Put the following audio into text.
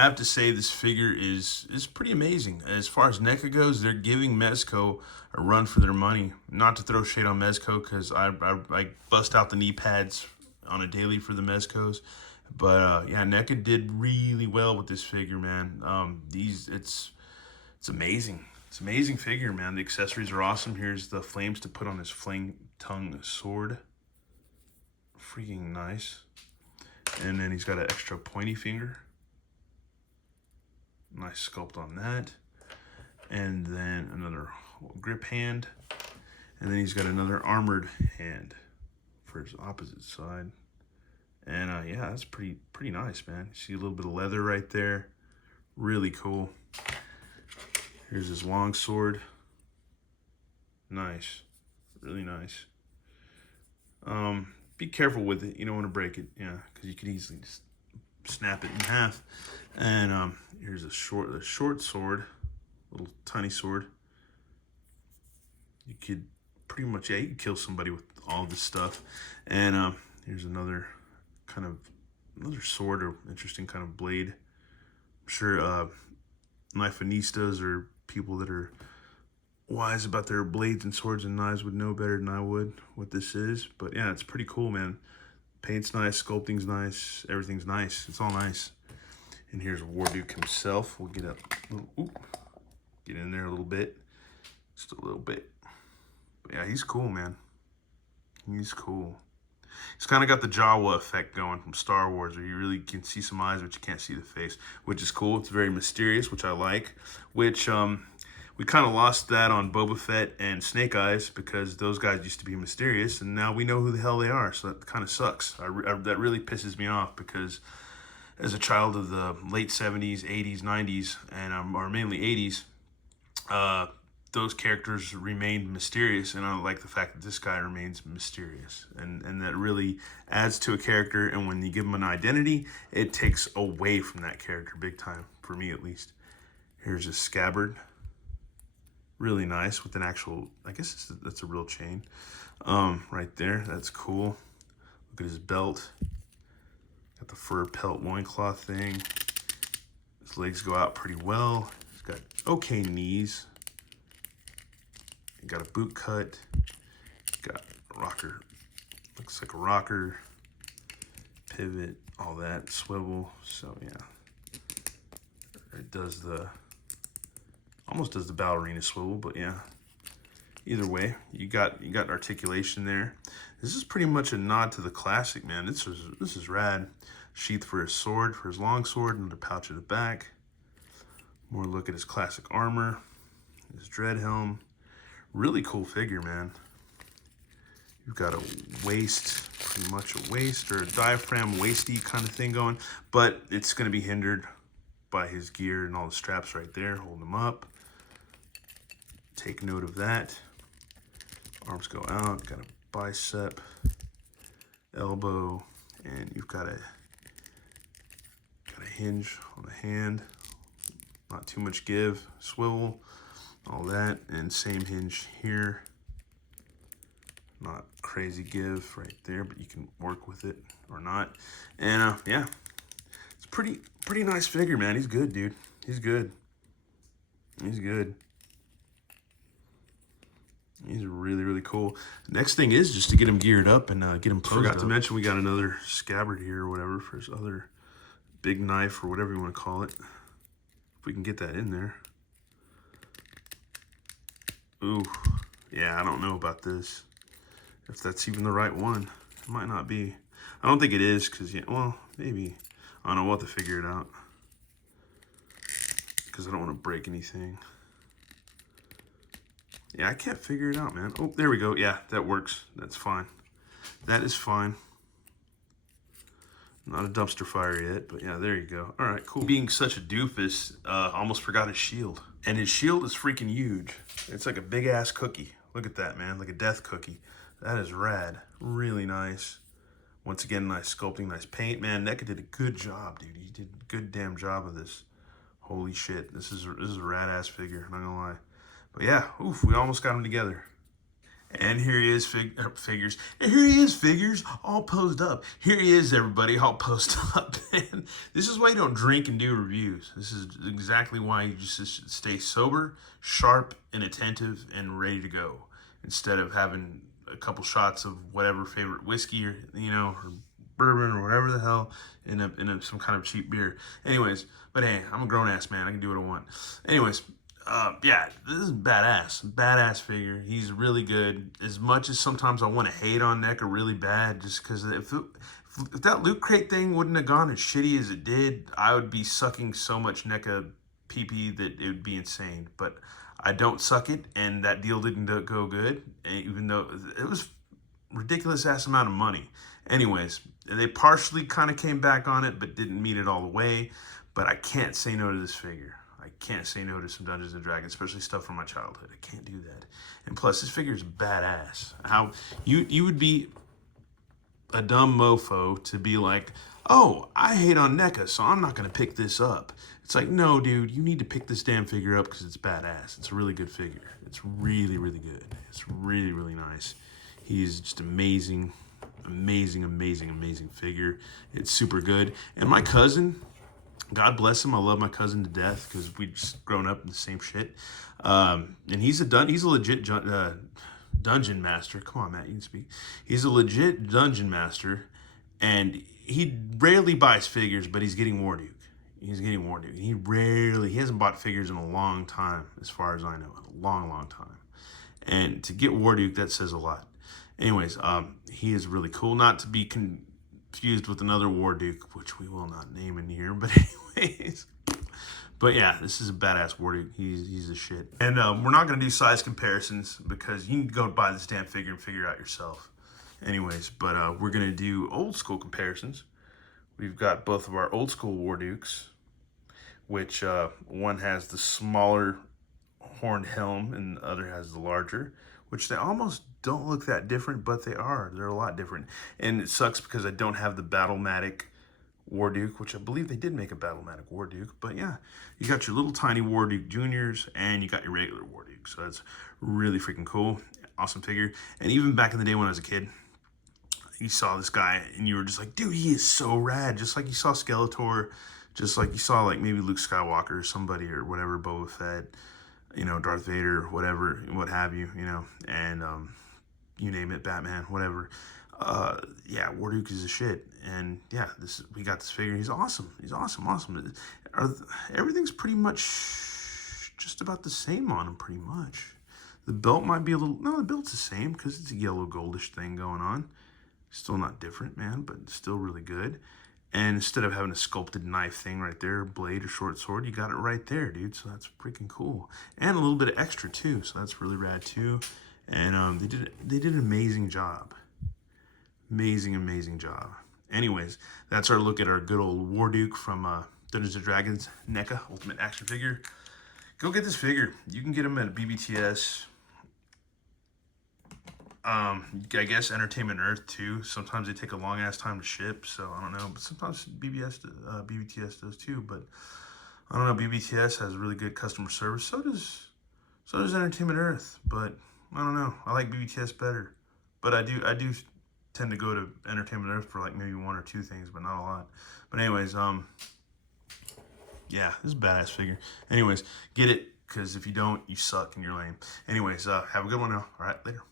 I have to say this figure is pretty amazing. As far as NECA goes, they're giving Mezco a run for their money. Not to throw shade on Mezco, because I bust out the knee pads on a daily for the Mezcos. But yeah, NECA did really well with this figure, man. It's amazing. It's an amazing figure, man. The accessories are awesome. Here's the flames to put on his flame tongue sword. Freaking nice. And then he's got an extra pointy finger. Nice sculpt on that. And then another grip hand. And then he's got another armored hand for his opposite side. And yeah, that's pretty nice, man. See a little bit of leather right there. Really cool. Here's his long sword. Nice. Really nice. Be careful with it. You don't want to break it, yeah, because you could easily just snap it in half. And here's a short sword, little tiny sword. You could pretty much, yeah, you could kill somebody with all this stuff. And here's another sword or interesting kind of blade. I'm sure knifeanistas or people that are wise about their blades and swords and knives would know better than I would what this is. But yeah, it's pretty cool, man. Paint's nice, sculpting's nice, everything's nice. It's all nice. And here's Warduke himself. We'll get get in there a little bit, just a little bit. But yeah, he's cool, man. He's cool. He's kind of got the Jawa effect going from Star Wars, where you really can see some eyes, but you can't see the face, which is cool. It's very mysterious, which I like. Which we kind of lost that on Boba Fett and Snake Eyes, because those guys used to be mysterious, and now we know who the hell they are. So that kind of sucks. That really pisses me off, because as a child of the late 70s, 80s, 90s, and or mainly 80s, those characters remained mysterious, and I like the fact that this guy remains mysterious, and that really adds to a character. And when you give him an identity, it takes away from that character big time, for me at least. Here's a scabbard, really nice, with an actual, I guess that's a real chain right there. That's cool. Look at his belt, got the fur pelt loincloth thing. His legs go out pretty well. He's got okay knees. Got a boot cut, got a rocker, looks like a rocker, pivot, all that, swivel. So yeah, it does almost does the ballerina swivel, but yeah, either way, you got articulation there. This is pretty much a nod to the classic, man. This is rad. Sheath for his sword, for his long sword, another pouch at the back. More look at his classic armor, his dread helm. Really cool figure, man. You've got a waist, pretty much a waist or a diaphragm waisty kind of thing going, but it's going to be hindered by his gear and all the straps right there holding him up. Take note of that. Arms go out, got a bicep, elbow, and you've got a hinge on the hand. Not too much give, swivel, all that, and same hinge here. Not crazy give right there, but you can work with it or not. And yeah, it's pretty nice figure, man. He's good, dude. He's good. He's good. He's really cool. Next thing is just to get him geared up and get him posed. Forgot to mention we got another scabbard here or whatever for his other big knife or whatever you want to call it. If we can get that in there. Ooh, yeah, I don't know about this. If that's even the right one. It might not be. I don't think it is, because, yeah, well, maybe. I don't know, we'll have to figure it out. Because I don't want to break anything. Yeah, I can't figure it out, man. Oh, there we go. Yeah, that works. That's fine. That is fine. Not a dumpster fire yet, but yeah, there you go. All right, cool. Being such a doofus, almost forgot his shield. And his shield is freaking huge. It's like a big ass cookie. Look at that, man, like a death cookie. That is rad, really nice. Once again, nice sculpting, nice paint. Man, Neca did a good job, dude. He did a good damn job of this. Holy shit, this is a rad ass figure, I'm not gonna lie. But yeah, oof, we almost got him together. And here he is, figures. And here he is, figures, all posed up. Here he is, everybody, all posed up. And this is why you don't drink and do reviews. This is exactly why you just stay sober, sharp, and attentive, and ready to go. Instead of having a couple shots of whatever favorite whiskey or, or bourbon or whatever the hell in some kind of cheap beer. Anyways, but hey, I'm a grown-ass man. I can do what I want. Anyways, yeah, this is badass figure. He's really good. As much as sometimes I want to hate on Neca really bad, just because if that loot crate thing wouldn't have gone as shitty as it did, I would be sucking so much Neca PP that it would be insane. But I don't suck it, and that deal didn't go good, even though it was ridiculous ass amount of money. Anyways, they partially kind of came back on it, but didn't meet it all the way. But I can't say no to this figure. I can't say no to some Dungeons and Dragons, especially stuff from my childhood. I can't do that. And plus, this figure is badass. How you would be a dumb mofo to be like, oh, I hate on Neca, so I'm not going to pick this up. It's like, no, dude, you need to pick this damn figure up because it's badass. It's a really good figure. It's really, really good. It's really, really nice. He's just amazing, amazing, amazing, amazing figure. It's super good. And my cousin, God bless him. I love my cousin to death because we just grown up in the same shit. And he's a legit dungeon master. Come on, Matt, you can speak. He's a legit dungeon master, and he rarely buys figures, but he's getting Warduke. He's getting Warduke. He hasn't bought figures in a long time, as far as I know, a long, long time. And to get Warduke, that says a lot. Anyways, he is really cool. Not to be confused with another Warduke, which we will not name in here, but anyways. But yeah, this is a badass Warduke. He's a shit. And we're not going to do size comparisons because you can go buy this damn figure and figure it out yourself. Anyways, but we're going to do old school comparisons. We've got both of our old school Wardukes, which one has the smaller horned helm and the other has the larger, which they almost don't look that different, but they are. They're a lot different. And it sucks because I don't have the Battlematic Warduke, which I believe they did make a Battlematic Warduke. But yeah, you got your little tiny Warduke Juniors and you got your regular Warduke. So that's really freaking cool. Awesome figure. And even back in the day when I was a kid, you saw this guy and you were just like, dude, he is so rad. Just like you saw Skeletor, just like you saw like maybe Luke Skywalker or somebody or whatever, Boba Fett, Darth Vader, whatever, what have you, and you name it, Batman, whatever. Yeah, Warduke is a shit. And yeah, we got this figure. He's awesome. He's awesome. Everything's pretty much just about the same on him, pretty much. The belt might be the belt's the same because it's a yellow goldish thing going on. Still not different, man, but still really good. And instead of having a sculpted knife thing right there, blade or short sword, you got it right there, dude. So that's freaking cool. And a little bit of extra too, so that's really rad too. And they did an amazing job. Amazing job. Anyways, that's our look at our good old Warduke from Dungeons & Dragons NECA Ultimate Action Figure. Go get this figure. You can get them at BBTS. I guess Entertainment Earth too. Sometimes they take a long ass time to ship, so I don't know. But sometimes BBTS does too. But I don't know. BBTS has really good customer service. So does Entertainment Earth. But I don't know. I like BBTS better. But I do tend to go to Entertainment Earth for like maybe one or two things, but not a lot. But anyways, yeah, this is a badass figure. Anyways, get it, because if you don't, you suck and you're lame. Anyways, have a good one now. All right, later.